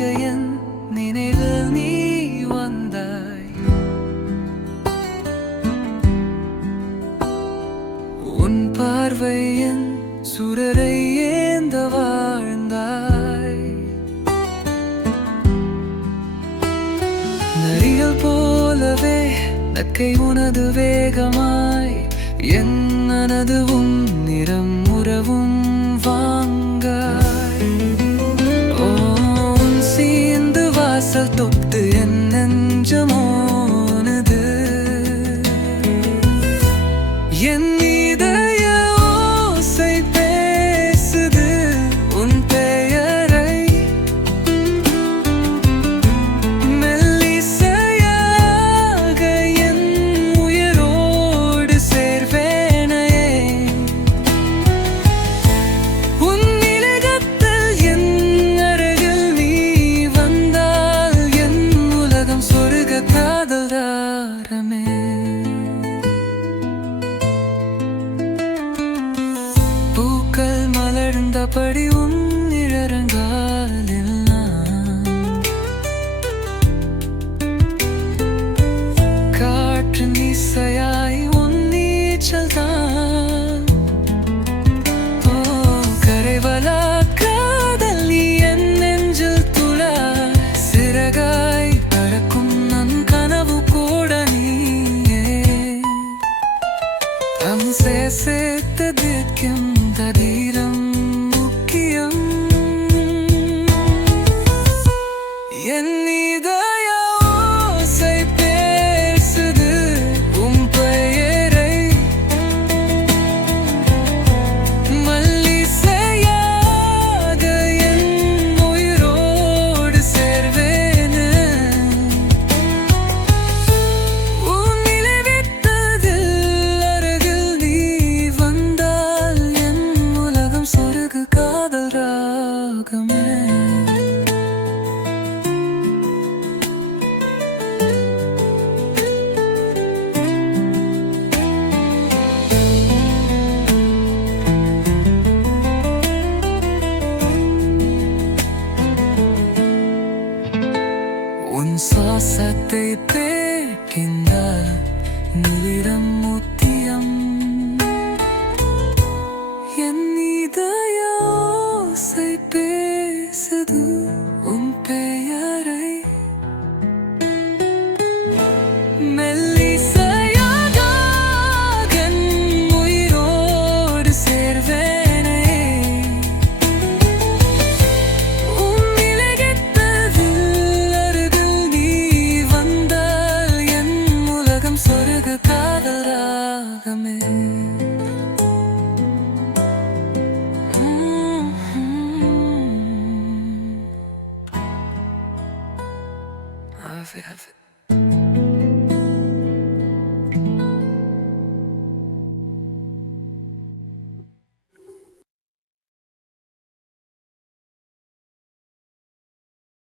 என் நினைவில் நீ வந்தாய். உன் பார்வை என் சுடரை ஏந்த வாழ்ந்தாய். நரிகள் போலவே நக்கை உனது வேகமாய் என் மனதுவும் நிறம் உறவும் வாங்காய். சீந்து வாசல் தொட்டு என் நெஞ்சமோனது. என் இதய ஓசை பேசுது உன் பெயரை. மெல்லிசையாக என் உயிரோடு சேர்வேனே. உன் நிலகத்தில் என் அருகில் நீ வந்தால் என் உலகம் சொர்க்க காதல்தாரமே. பூக்கள் மலர்ந்தபடி உன் நிழறங்காலில் நான். காற்றின் இசையாய் உன் நீச்சல் தான். கரைவலா காதல் நீ என் நெஞ்சில் துளா. சிறகாய் பறக்கும் நன் கனவு கூட நீயே. हमसे சேர்த்ததிக்கும் தீரம் முக்கியம். என் இதய ஓசை பேசுது உன் பெயரை. மல்லிசையாக என் உயிரோடு சேர்வேனே. உன் நிலவிட்டதில் அருகில் நீ வந்தால் என் உலகம் சொர்க்க காதல் ராகமே. உன் சுவாசத்தை பேக்கின்றால்